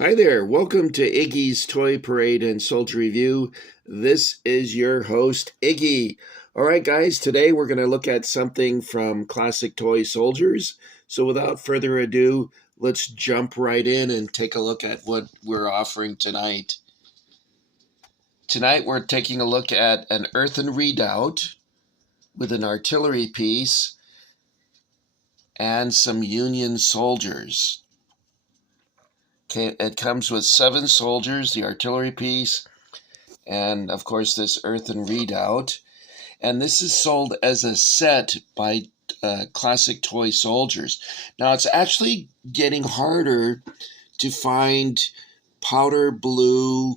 Hi there, welcome to Iggy's Toy Parade and Soldier Review. This is your host, Iggy. All right, guys, today we're going to look at something from Classic Toy Soldiers. So without further ado, let's jump right in and take a look at what we're offering tonight. Tonight we're taking a look at an earthen redoubt with an artillery piece and some Union soldiers. Okay, it comes with 7 soldiers, the artillery piece, and of course this earthen redoubt. And this is sold as a set by Classic Toy Soldiers. Now it's actually getting harder to find powder blue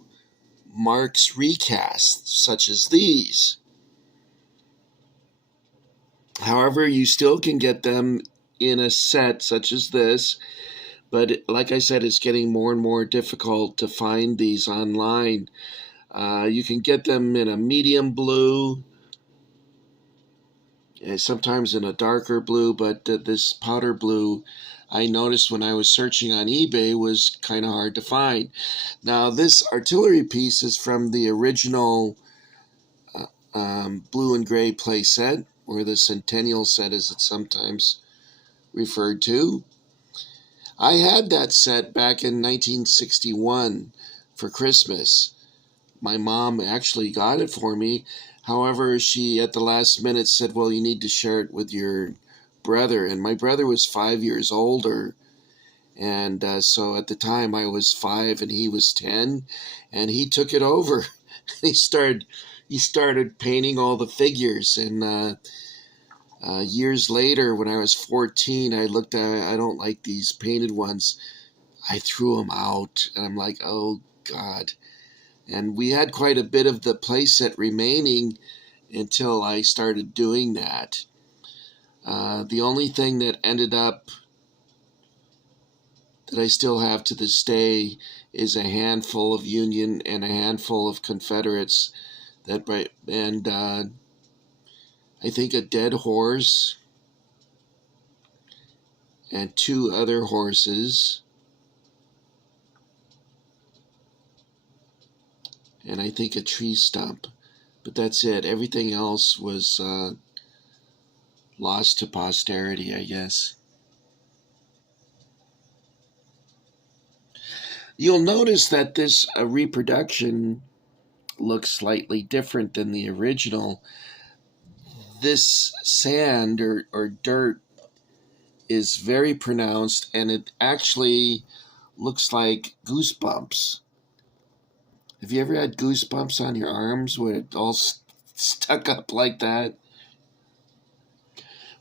Marx recasts such as these. However, you still can get them in a set such as this, but like I said, it's getting more and more difficult to find these online. You can get them in a medium blue, sometimes in a darker blue, but this powder blue I noticed when I was searching on eBay was kind of hard to find. Now this artillery piece is from the original blue and gray play set, or the Centennial set as it's sometimes referred to. I had that set back in 1961 for Christmas. My mom actually got it for me. However, she at the last minute said, well, you need to share it with your brother. And my brother was 5 years older. And so at the time I was 5 and he was 10. And he took it over. he started painting all the figures. And years later, when I was 14, I looked at it. I don't like these painted ones. I threw them out. And I'm like, oh, God. And we had quite a bit of the playset remaining until I started doing that. The only thing that ended up that I still have to this day is a handful of Union and a handful of Confederates. And I think a dead horse and 2 other horses. And I think a tree stump. But that's it. Everything else was lost to posterity, I guess. You'll notice that this reproduction looks slightly different than the original. This sand or dirt is very pronounced, and it actually looks like goosebumps. Have you ever had goosebumps on your arms where it all stuck up like that?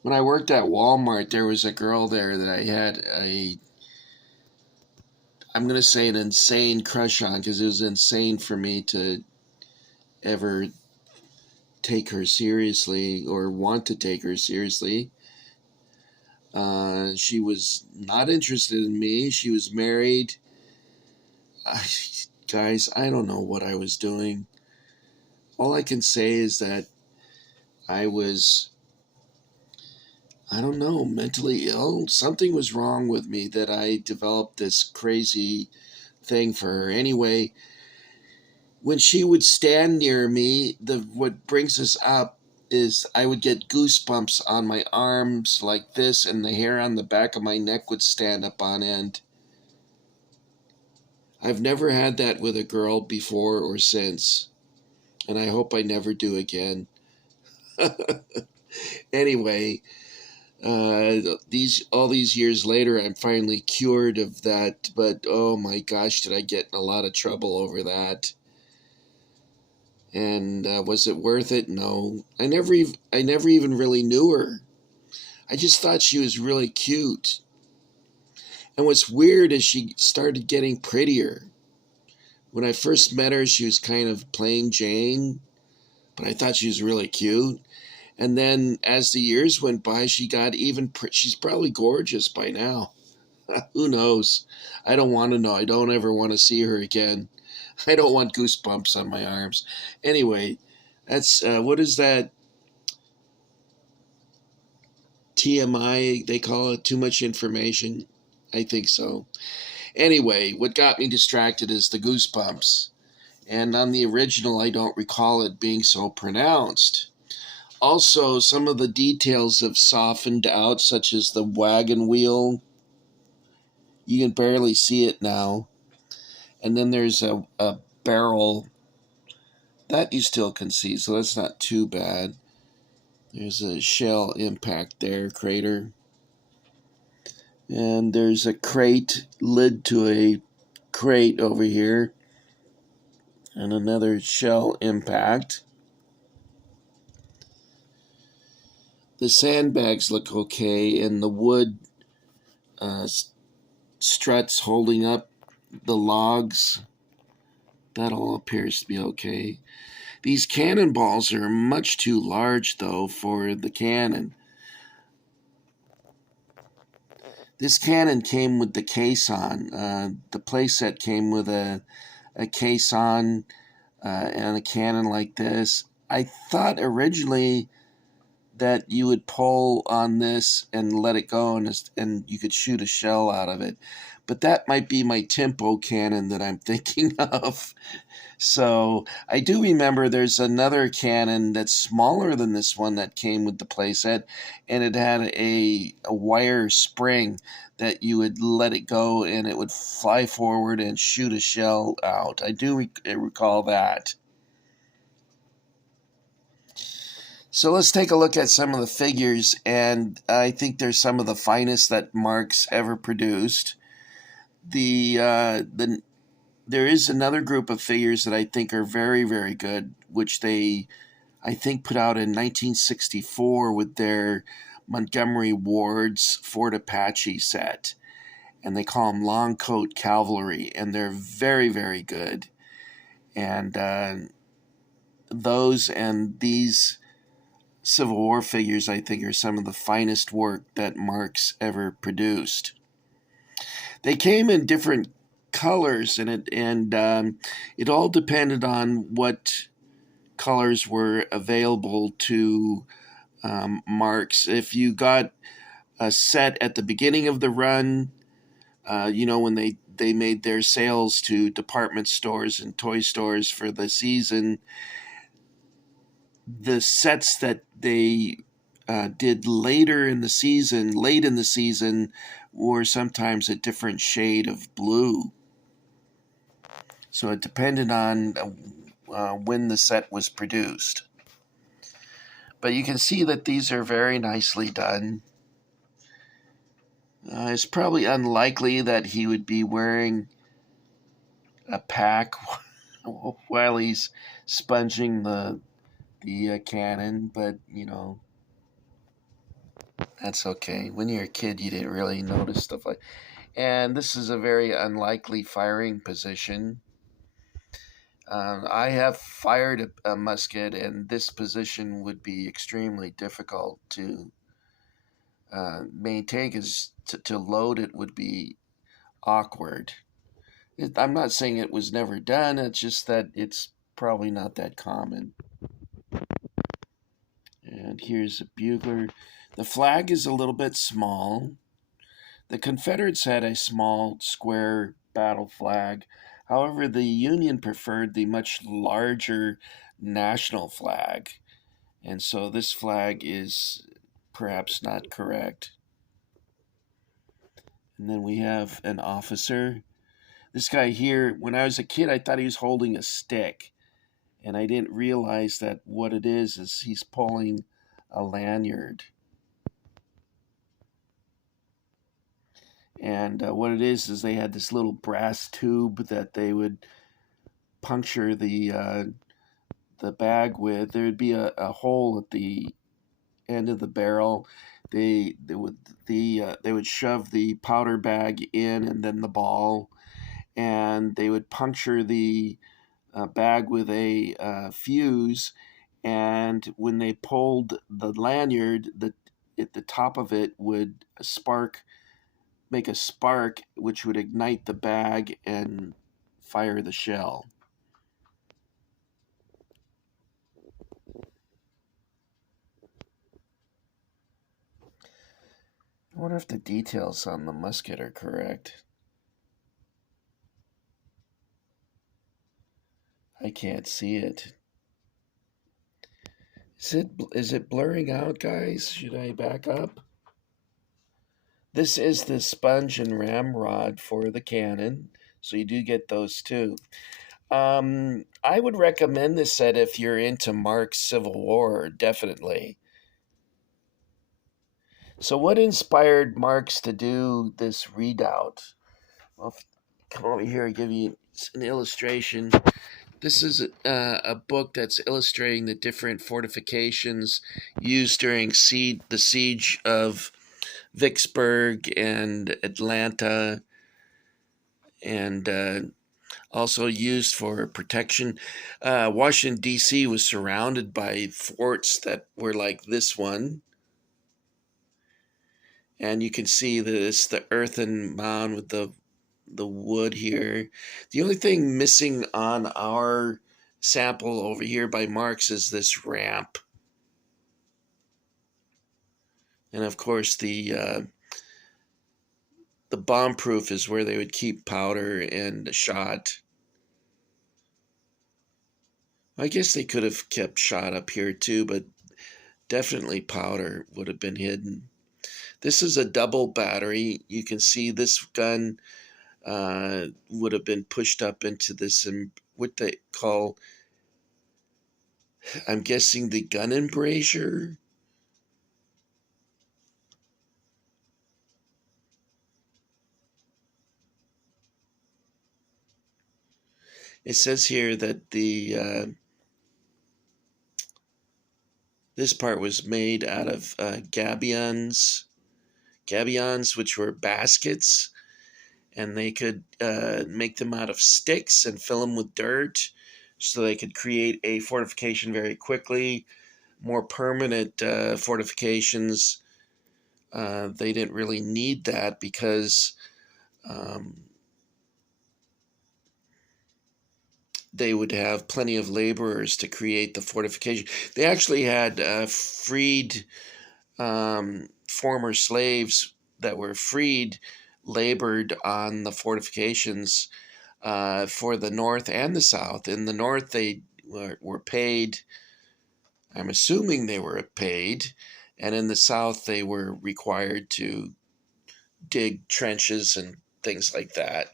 When I worked at Walmart, there was a girl there that I had I'm going to say an insane crush on, because it was insane for me to ever take her seriously or want to take her seriously. She was not interested in me. She was married. Guys, I don't know what I was doing. All I can say is that I was, I don't know, mentally ill. Something was wrong with me that I developed this crazy thing for her. Anyway, when she would stand near me, what brings us up is I would get goosebumps on my arms like this, and the hair on the back of my neck would stand up on end. I've never had that with a girl before or since, and I hope I never do again. Anyway, all these years later, I'm finally cured of that. But oh my gosh, did I get in a lot of trouble over that? And was it worth it? No, I never even really knew her. I just thought she was really cute. And what's weird is she started getting prettier. When I first met her, she was kind of plain Jane, but I thought she was really cute. And then as the years went by, she got even, she's probably gorgeous by now. Who knows? I don't want to know. I don't ever want to see her again. I don't want goosebumps on my arms. Anyway, that's, what is that? TMI, they call it too much information. I think so. Anyway, what got me distracted is the goosebumps. And on the original, I don't recall it being so pronounced. Also, some of the details have softened out, such as the wagon wheel. You can barely see it now. And then there's a barrel that you still can see, so that's not too bad. There's a shell impact there, crater. And there's a crate, lid to a crate over here. And another shell impact. The sandbags look okay, and the wood uh, struts holding up the logs, that all appears to be okay. These cannonballs are much too large, though, for the cannon. This cannon came with the caisson. The playset came with a caisson and a cannon like this. I thought originally that you would pull on this and let it go, and you could shoot a shell out of it. But that might be my tempo cannon that I'm thinking of. So I do remember there's another cannon that's smaller than this one that came with the playset, and it had a wire spring that you would let it go and it would fly forward and shoot a shell out. I do recall that. So let's take a look at some of the figures, and I think they're some of the finest that Marx ever produced. There is another group of figures that I think are very, very good, which they, I think, put out in 1964 with their Montgomery Ward's Fort Apache set. And they call them Long Coat Cavalry, and they're very, very good. And those and these Civil War figures, I think, are some of the finest work that Marx ever produced. They came in different colors, and it all depended on what colors were available to Marx. If you got a set at the beginning of the run, when they made their sales to department stores and toy stores for the season, the sets that they did late in the season, were sometimes a different shade of blue. So it depended on when the set was produced. But you can see that these are very nicely done. It's probably unlikely that he would be wearing a pack while he's sponging the cannon, but that's okay. When you're a kid, you didn't really notice stuff like. And this is a very unlikely firing position. I have fired a musket, and this position would be extremely difficult to maintain, because to load it would be awkward. I'm not saying it was never done, it's just that it's probably not that common. And here's a bugler. The flag is a little bit small. The Confederates had a small square battle flag. However, the Union preferred the much larger national flag. And so this flag is perhaps not correct. And then we have an officer. This guy here, when I was a kid, I thought he was holding a stick. And I didn't realize that what it is he's pulling a lanyard. And what it is they had this little brass tube that they would puncture the bag with. There would be a hole at the end of the barrel. They would shove the powder bag in, and then the ball, and they would puncture the bag with a fuse. And when they pulled the lanyard, at the top of it would make a spark, which would ignite the bag and fire the shell. I wonder if the details on the musket are correct. I can't see it. Is it blurring out, guys? Should I back up? This is the sponge and ramrod for the Canon, so you do get those too. I would recommend this set if you're into Marx Civil War, definitely. So, what inspired Marx to do this Redoubt? I'll come over here and give you an illustration. This is a book that's illustrating the different fortifications used during the siege of Vicksburg and Atlanta, and also used for protection. Washington, D.C. was surrounded by forts that were like this one. And you can see this, the earthen mound with the wood here. The only thing missing on our sample over here by Marx is this ramp. And of course the bomb proof is where they would keep powder and shot. I guess they could have kept shot up here too, but definitely powder would have been hidden. This is a double battery. You can see this gun would have been pushed up into this, what they call, I'm guessing, the gun embrasure. It says here that this part was made out of gabions, which were baskets, and they could make them out of sticks and fill them with dirt, so they could create a fortification very quickly. More permanent fortifications, they didn't really need that because they would have plenty of laborers to create the fortification. They actually had freed former slaves that were freed, labored on the fortifications for the North and the South. In the North, they were paid. I'm assuming they were paid. And in the South, they were required to dig trenches and things like that.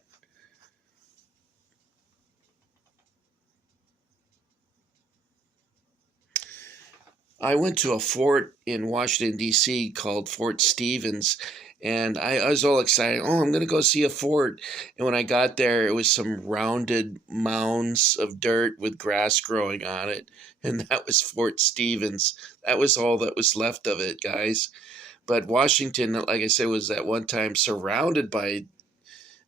I went to a fort in Washington, D.C. called Fort Stevens, and I was all excited. Oh, I'm going to go see a fort. And when I got there, it was some rounded mounds of dirt with grass growing on it. And that was Fort Stevens. That was all that was left of it, guys. But Washington, like I said, was at one time surrounded by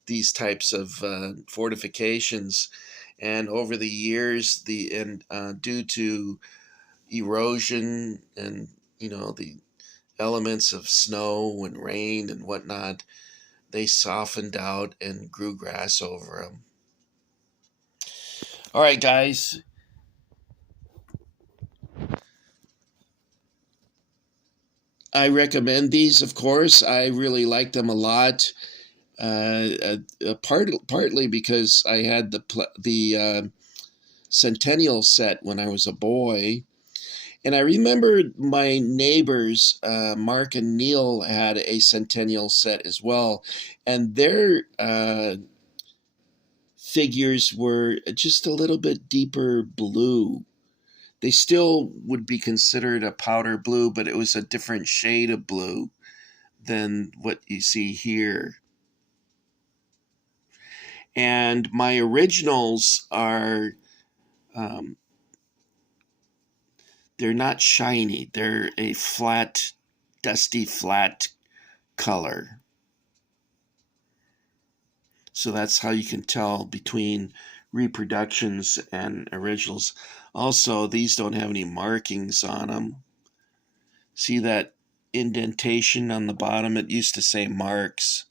these types of fortifications. And over the years, due to erosion and the elements of snow and rain and whatnot, they softened out and grew grass over them. All right, guys. I recommend these, of course. I really like them a lot. Partly because I had the Centennial set when I was a boy. And I remember my neighbors, Mark and Neil, had a Centennial set as well. And their figures were just a little bit deeper blue. They still would be considered a powder blue, but it was a different shade of blue than what you see here. And my originals are, they're not shiny. They're a flat, dusty, flat color. So that's how you can tell between reproductions and originals. Also, these don't have any markings on them. See that indentation on the bottom? It used to say Marx.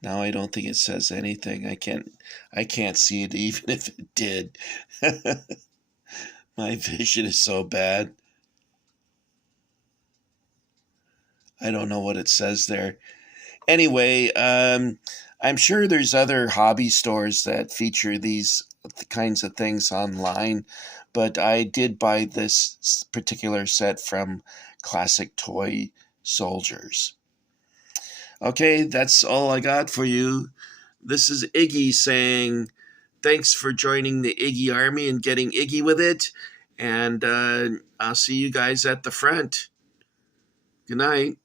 Now I don't think it says anything. I can't see it even if it did. My vision is so bad. I don't know what it says there. Anyway, I'm sure there's other hobby stores that feature these kinds of things online, but I did buy this particular set from Classic Toy Soldiers. Okay, that's all I got for you. This is Iggy saying thanks for joining the Iggy Army and getting Iggy with it. And I'll see you guys at the front. Good night.